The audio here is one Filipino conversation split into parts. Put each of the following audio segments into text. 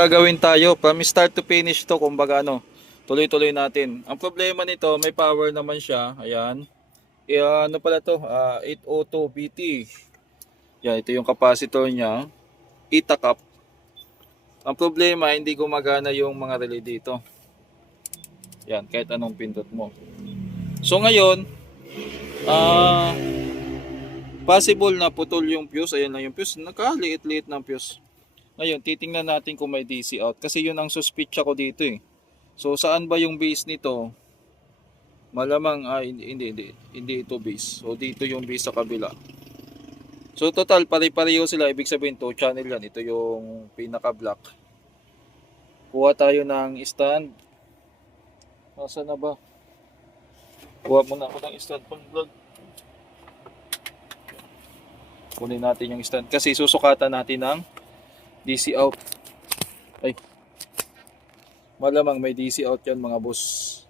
Gagawin tayo from start to finish to, kumbaga ano, tuloy-tuloy natin. Ang problema nito, may power naman siya. Ayan. Ano pala to? 802 BT. Yan, ito yung capacitor niya. Itakap. Ang problema, hindi gumagana yung mga relay dito. Yan, kahit anong pindot mo. So ngayon, ah possible na putol yung fuse. Ayan lang yung fuse. Nakaliit-liit ng fuse. Ngayon, titingnan natin kung may DC out. Kasi yun ang suspicion ko dito eh. So, saan ba yung base nito? Malamang, hindi ito base. So, dito yung base sa kabila. So, total, pare-pareho sila. Ibig sabihin, 2 channel yan. Ito yung pinaka-block. Kuha tayo ng stand. Nasaan na ba? Kuha muna ako ng stand pang vlog. Kunin natin yung stand. Kasi susukatan natin ng DC out. Ay. Malamang may DC out yan mga boss.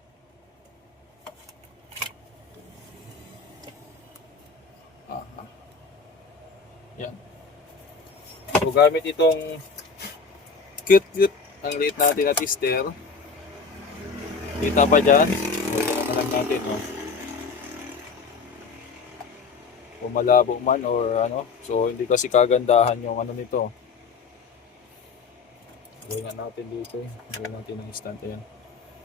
Yan. So gamit itong cute ang liit natin na tester. Kita pa dyan. So lang natin. Oh. Kung malabo man or ano. So hindi kasi kagandahan yung ano nito. Gawin natin dito eh. Gawin natin ng stand. Ayan.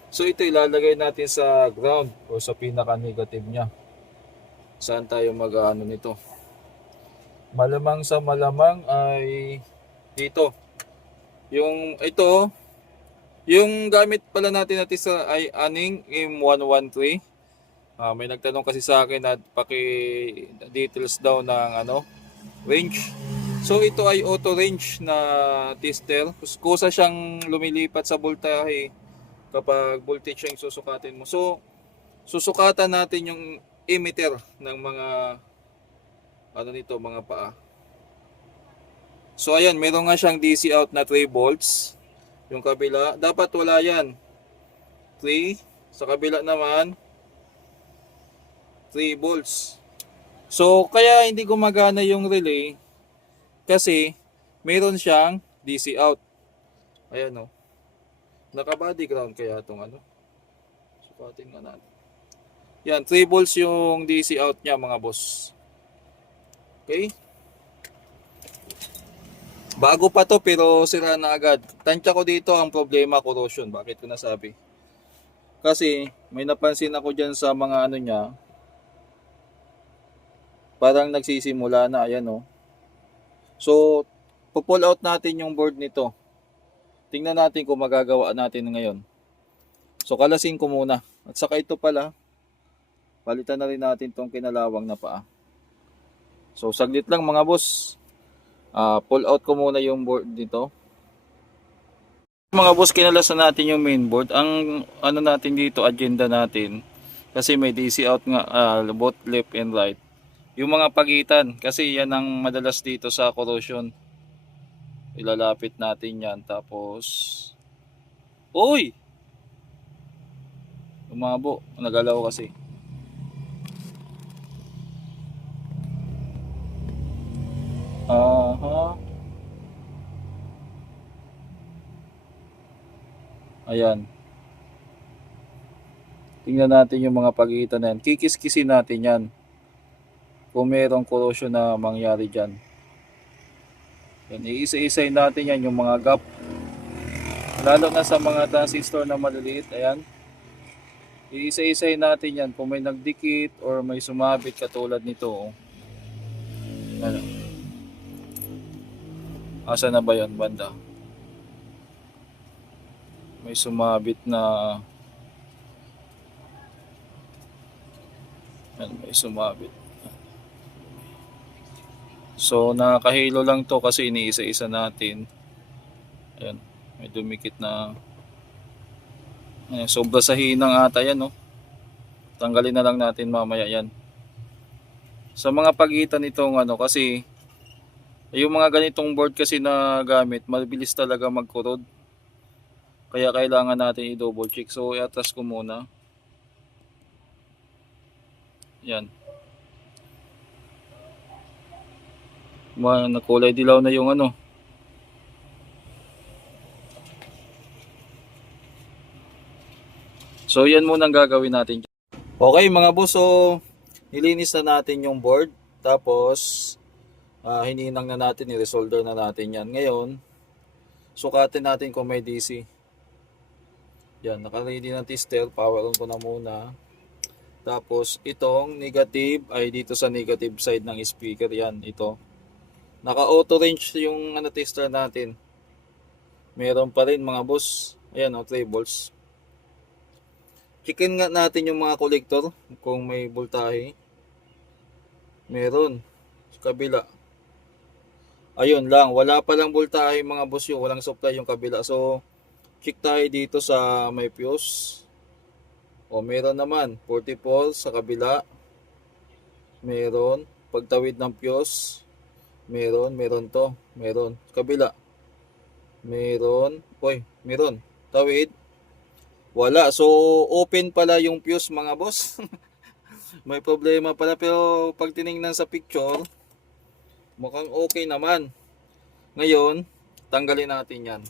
So ito ilalagay natin sa ground o sa pinaka-negative nya. Saan tayo mag-ano nito? Malamang sa malamang ay dito. Yung ito, yung gamit pala natin sa ay aning M113. May nagtanong kasi sa akin at paki-details daw ng ano, range. So ito ay auto range na tester. Kusa siyang lumilipat sa voltahe kapag voltage yung susukatin mo. So susukatan natin yung emitter ng mga ano nito, mga paa. So ayan, meron nga siyang DC out na 3 volts. Yung kabila, dapat wala yan. 3, sa kabila naman 3 volts. So kaya hindi gumagana yung relay kasi meron siyang DC out. Ayan o. Naka-body ground kaya itong ano. Sukatin nga natin. Yan, 3 volts yung DC out niya mga boss. Okay? Bago pa to pero sira na agad. Tansya ko dito ang problema, corrosion. Bakit ko nasabi? Kasi may napansin ako dyan sa mga ano niya. Parang nagsisimula na. Ayan o. So, pull out natin yung board nito. Tingnan natin kung magagawa natin ngayon. So, kalasin ko muna. At saka ito pala, palitan na rin natin tong kinalawang na paa. So, saglit lang mga boss. Pull out ko muna yung board dito. Mga boss, kinalasan natin yung mainboard. Ang ano natin dito, agenda natin. Kasi may DC out nga, both left and right. Yung mga pagitan, kasi yan ang madalas dito sa corrosion. Ilalapit natin yan. Tapos, uy! Umabo, nagalaw kasi. Aha. Ayan. Tingnan natin yung mga pagitan na yan. Kikis-kisin natin yan. Kung mayroong corrosion na mangyari dyan. Yan, iisa-isay natin yan yung mga gap. Lalo na sa mga transistor na maliliit. Ayan. Iisa-isay natin yan kung may nagdikit or may sumabit katulad nito. Ano? Asa na ba yan banda? May sumabit na yan, may sumabit. So nakakahilo lang to kasi iniisa-isa natin. Ayan, may dumikit na. Ayan, sobra sa hinang ata yan, no? Tanggalin na lang natin mamaya yan. Sa mga pagitan nitong ano, kasi yung mga ganitong board kasi na gamit, mabilis talaga magkurod. Kaya kailangan natin i-double check. So i-atras ko muna. Yan. Nakulay dilaw na yung ano. So yan muna ang gagawin natin. Okay mga boss, so nilinis na natin yung board. Tapos hininang na natin, i-resolder na natin yan. Ngayon, sukatin natin kung may DC. Yan, naka-ready ng tester. Power on ko na muna. Tapos itong negative ay dito sa negative side ng speaker. Yan, ito. Naka-auto range yung tester natin. Meron pa rin mga boss. Ayan o, 3 volts. Checkin nga natin yung mga collector kung may voltahe. Meron. Sa kabila. Ayun lang. Wala palang voltahe mga boss yung walang supply yung kabila. So, check tayo dito sa may fuse. O meron naman. 44 sa kabila. Meron. Pagtawid ng fuse. Meron to. Meron. Kabila. Meron. Uy, meron. Tawid. Wala. So, open pala yung fuse mga boss. May problema pala. Pero pag tinignan sa picture, mukhang okay naman. Ngayon, tanggalin natin yan.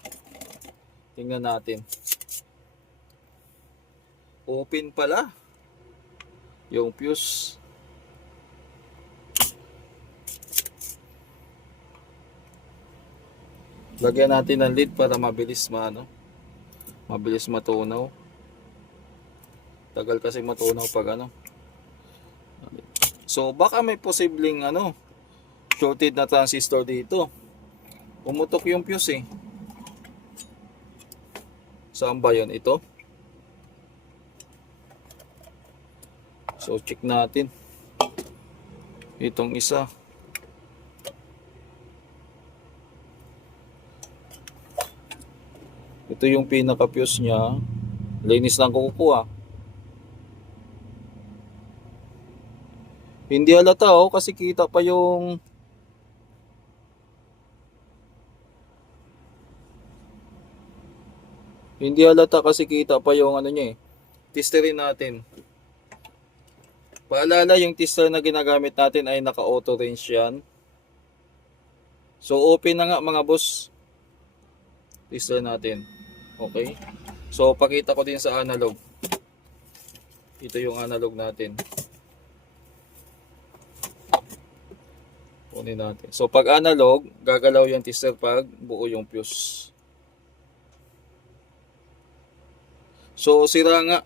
Tingnan natin. Open pala yung fuse. Lagyan natin ng lid para mabilis mabilis matunaw. Tagal kasi matunaw pag So baka may posibleng shorted na transistor dito. Pumutok yung fuse eh. Saan ba yun? Ito. So check natin. Itong isa. Ito yung pinaka-fuse niya. Linis lang ko kukuha. Hindi halata kasi kita pa yung niya eh. Testerin natin. Paalala, yung tester na ginagamit natin ay naka-auto range yan. So open na nga mga boss. Tester natin. Okay. So pakita ko din sa analog. Ito yung analog natin. Kunin natin. So pag analog, gagalaw yung tester pag buo yung fuse. So sira nga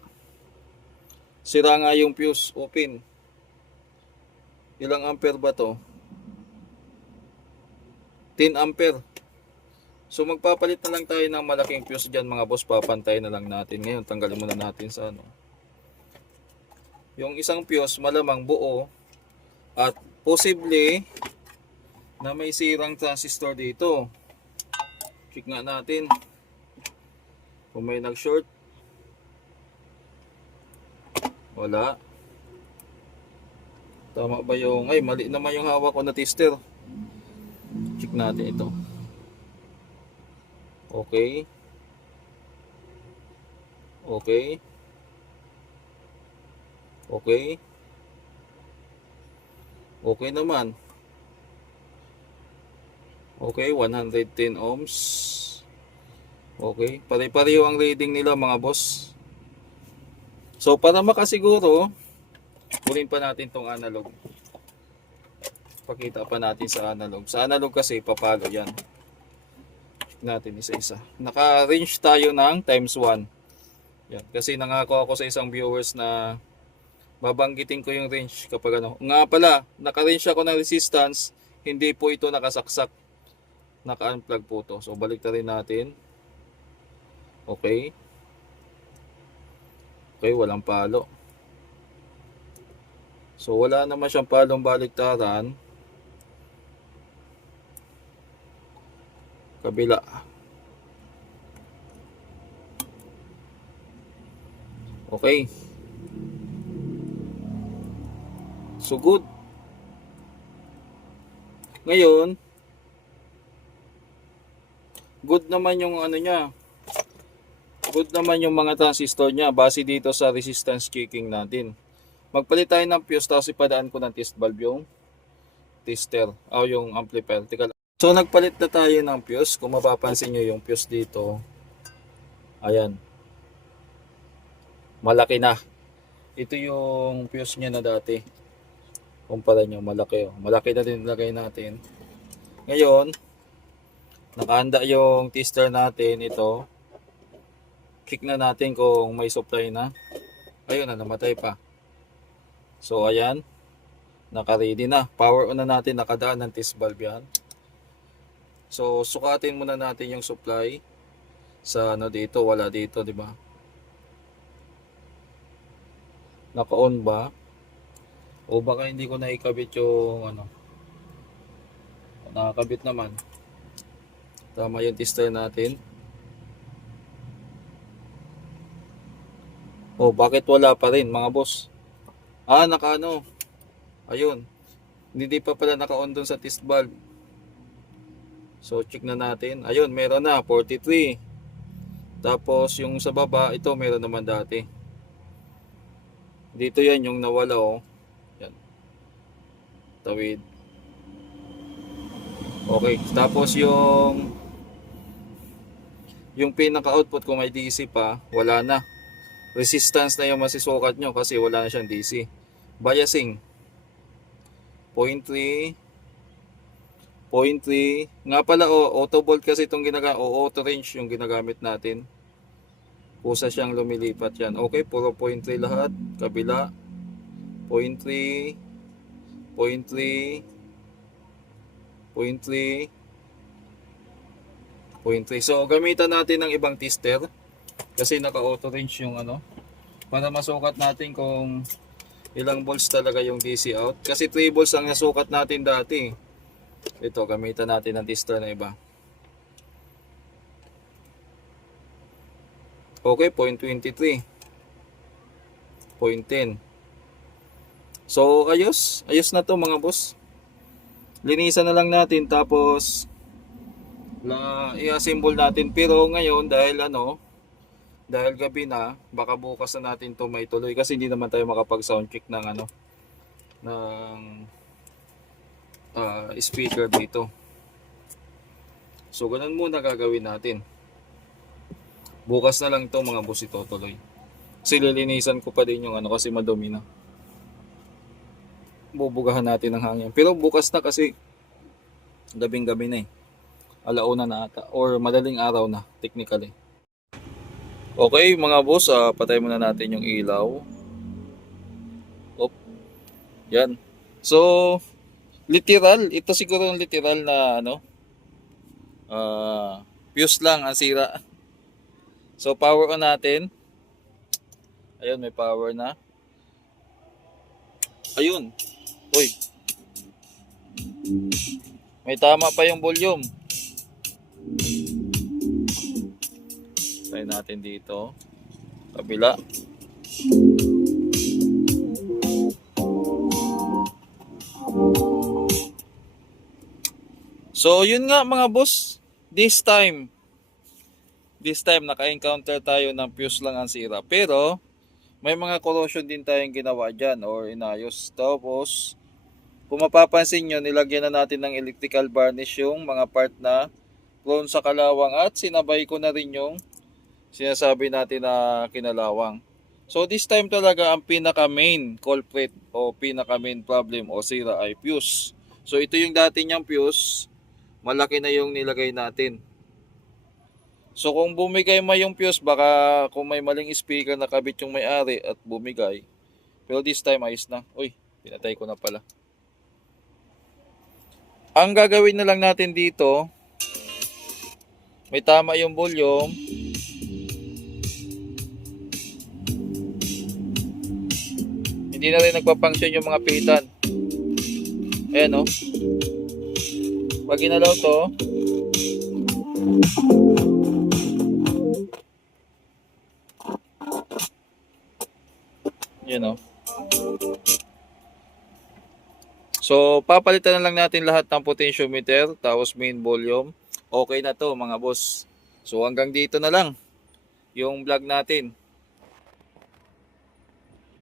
yung fuse. Open. Ilang ampere ba to? 10 ampere. So magpapalit na lang tayo ng malaking fuse dyan mga boss. Papantay na lang natin. Ngayon tanggalin muna natin sa yung isang fuse malamang buo. At posible na may sirang transistor dito. Check nga natin kung may nag-short. Wala. Tama ba yung mali naman yung hawak ko na tester. Check natin ito. Okay. Okay. Okay. Okay naman. Okay, 110 ohms. Okay, pare-pareho ang reading nila mga boss. So para makasiguro, kunin pa natin tong analog. Pakita pa natin sa analog. Sa analog kasi papalo yan. Check natin isa-isa. Naka-range tayo ng times 1. Yan. Kasi nangako ako sa isang viewers na babanggitin ko yung range kapag Nga pala, naka-range ako ng resistance. Hindi po ito nakasaksak. Naka-unplug po to. So balik na rin natin. Okay. Okay, walang palo. So wala naman siyang palong baliktaran. Kabila. Okay. So good. Ngayon, good naman yung niya. Good naman yung mga transistor niya base dito sa resistance checking natin. Magpalit tayo ng fuse tapos ipadaan ko ng test valve yung tester o yung amplifier. So nagpalit na tayo ng fuse. Kung mapapansin nyo yung fuse dito. Ayan. malaki na. Ito yung fuse niya na dati. Kumpara nyo, malaki oh. Malaki na din nilagay natin. Ngayon, nakahanda yung tester natin. Ito. Click na natin kung may supply na. Ayun na, namatay pa. So, ayan. Naka-ready na. Power on na natin. Nakadaan ng test valve yan. So, sukatin muna natin yung supply. Sa ano dito, wala dito, di ba? Naka-on ba? O baka hindi ko naikabit yung ano. Nakakabit naman. Tama yung tester natin. O bakit wala pa rin mga boss? Naka-ano. Ayun. Hindi pa pala naka-on dun sa test valve. So check na natin. Ayun, meron na 43. Tapos yung sa baba, ito meron naman dati. Dito yan yung nawala oh. Yan. Tawid. Okay, tapos yung pinaka-output kung may DC pa, wala na. Resistance na yung masisukat nyo kasi wala na siyang DC. Biasing 0.3 0.3 nga pala auto volt kasi itong ginagamit o auto range yung ginagamit natin. Kusa siyang lumilipat yan. Okay, puro 0.3 lahat. Kabila 0.3 0.3 0.3 0.3. So gamitan natin ng ibang tester kasi naka-auto range yung ano para masukat natin kung ilang volts talaga yung DC out. Kasi 3 volts ang nasukat natin dati. Ito, gamitan natin ng tester na iba. Okay, 0.23 0.10. So ayos na to mga boss. Linisan na lang natin tapos i-assemble natin. Pero ngayon dahil gabi na, baka bukas na natin to may tuloy kasi hindi naman tayo makapag sound check ng speaker dito. So ganun muna gagawin natin. Bukas na lang to mga boss ito tuloy. Kasi lilinisan ko pa din yung kasi madumi na. Bubugahan natin ng hangin. Pero bukas na kasi gabing-gabi na eh. Alauna na ata or madaling araw na technically. Okay mga boss, patay muna natin yung ilaw. Op. Yan. So literal, ito siguro yung literal na fuse lang ang sira. So power on natin. Ayun, may power na. Ayun. Uy. May tama pa yung volume. Try natin dito. Kabila. So yun nga mga boss. This time naka-encounter tayo ng fuse lang ang sira. Pero may mga corrosion din tayong ginawa dyan or inayos. Tapos kung mapapansin nyo, nilagyan na natin ng electrical varnish yung mga part na prone sa kalawang at sinabay ko na rin yung sinasabi natin na kinalawang. So this time talaga ang pinaka main culprit o pinaka main problem o sira ay fuse. So ito yung dati niyang fuse, malaki na yung nilagay natin. So kung bumigay yung fuse, baka kung may maling speaker nakabit yung may-ari at bumigay. Pero this time ayos na. Uy, pinatay ko na pala. Ang gagawin na lang natin dito, may tama yung volume. Hindi na rin nagpa-function yung mga pihitan. Ayan o. Pag ginalaw to, yan o. So papalitan na lang natin lahat ng potentiometer tapos main volume. Okay na to mga boss. So hanggang dito na lang yung vlog natin.